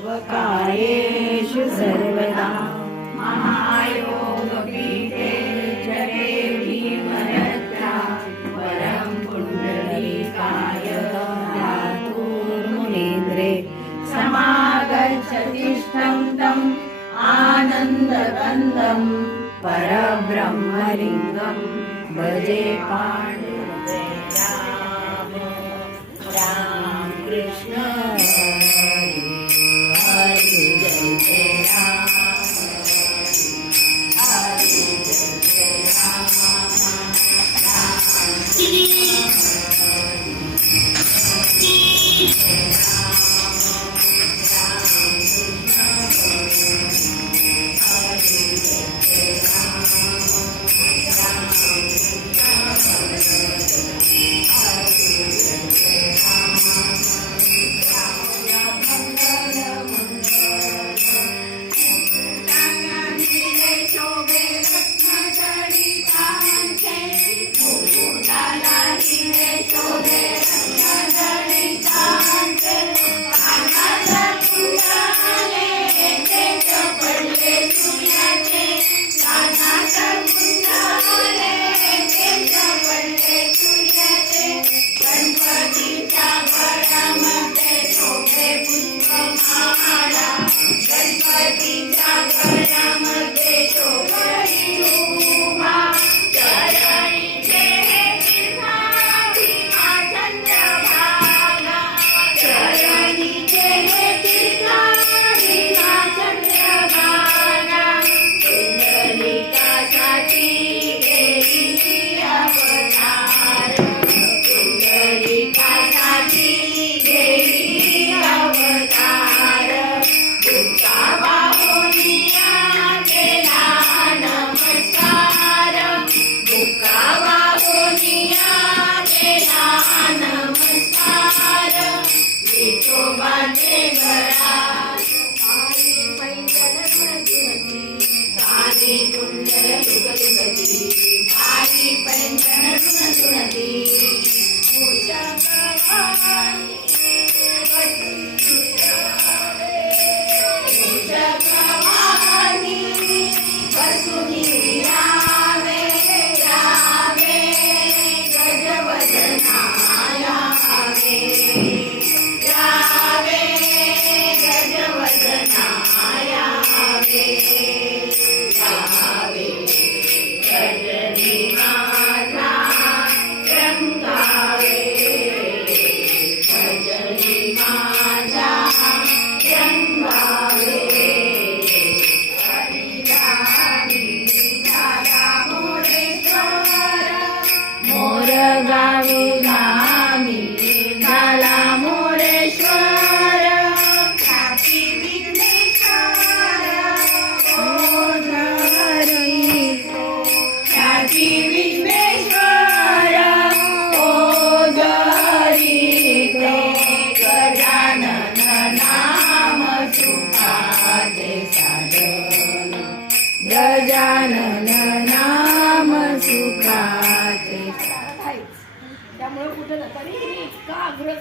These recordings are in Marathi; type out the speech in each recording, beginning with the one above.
सर्वकार्येषु सर्वदा महायोगपीठे जगे भीमरत्रा परं पुण्डलीकाय धातुर्मुनीन्द्रे समागच्छतिष्ठं तम् आनन्दकन्दं परब्रह्मलिङ्गं भजे पाण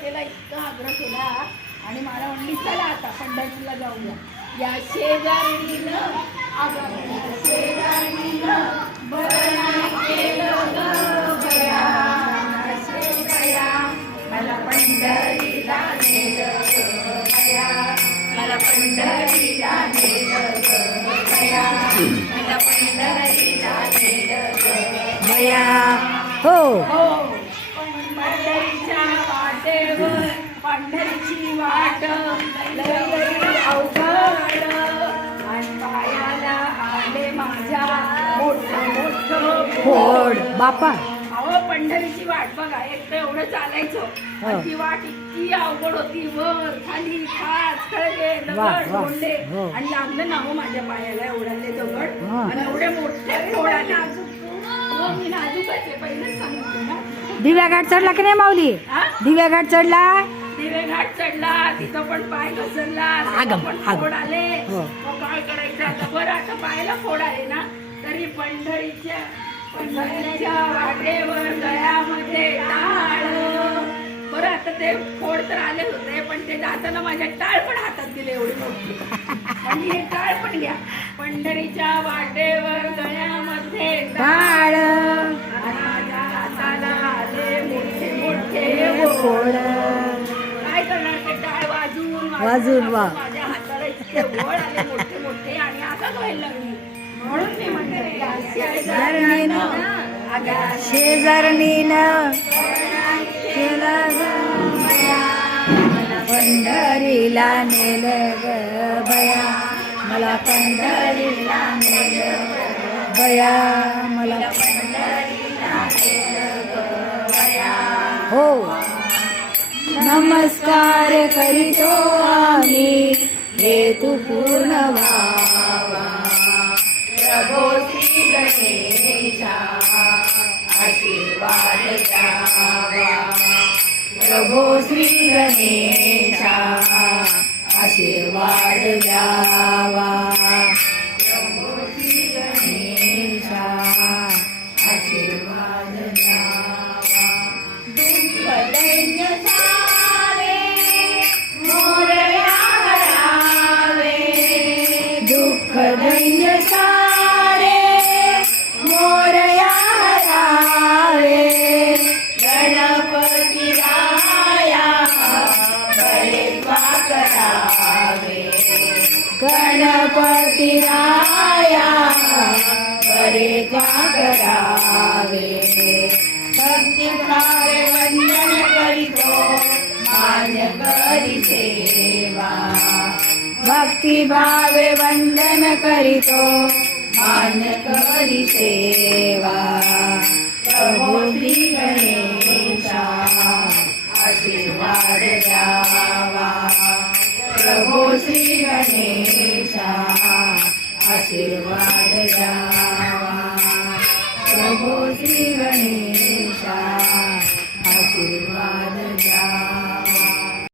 केला इतका आग्रह केला आणि मला म्हणली चला आता पंढरपूरला जाऊया या शेजारीनं आग्रह. शेजारीनं बरं नाही केलं गं बया, शेवया. मला पंढरीला नेलं गं बया. मला पंढरीला नेलं गं बया. मला पंढरीला नेलं गं बया हो फोड. बापा. अहो पंढरीची वाट बघा एक तर एवढं चालायचं. आणि ती वाट इतकी अवघड होती. वर खाली खास खळगे वा, दगड वा. हो. आणि लागलं ना हो माझ्या पायाला एवढ्याले दगड. हा. आणि एवढे मोठे फोड आले. हो, मी नाजूकच आहे. पहिलेच सांगितलं ना. दिव्या घाट चढला की नाही माऊली? हा? दिव्या घाट चढला? दिवे घाट चढला तिथं पण पाय घसरला तिथं पण. फोड आले. हो. मग काय करायचं आता? बरं आता पायाला फोड आले ना तरी पंढरीच्या पंढरीच्या वाटेवर गळ्यामध्ये टाळ. बरं आता ते फोड तर आलेच होते पण ते जाताना माझ्या टाळ पण हातात दिले एवढी मोठी. म्हणजे हे टाळ पण घ्या. पंढरीच्या वाटेवर गळ्यामध्ये टाळ. धरणीनं अगं शेजारणीनं केला. पंढरीला नेल बया मला पंढरीला नेल बया मला पंढरीला नेलं. हो नमस्कार करीतो आम्ही. हेतू पूर्ण व्हावा. प्रभो श्री गणेशा आशीर्वाद द्यावा. प्रभो श्री गणेशा आशीर्वाद द्यावा. दुःख दैन्य सारे मोरया हरावे गणपती राया बरे करावे गणपती राया बरे करावे भक्ती भावे वंदन भक्ती भावे वंदन करीतो। मान करी सेवा प्रभो श्री गणेशा आशीर्वाद द्यावा। प्रभो श्री गणेशा आशीर्वाद द्यावा। प्रभो श्री गणेश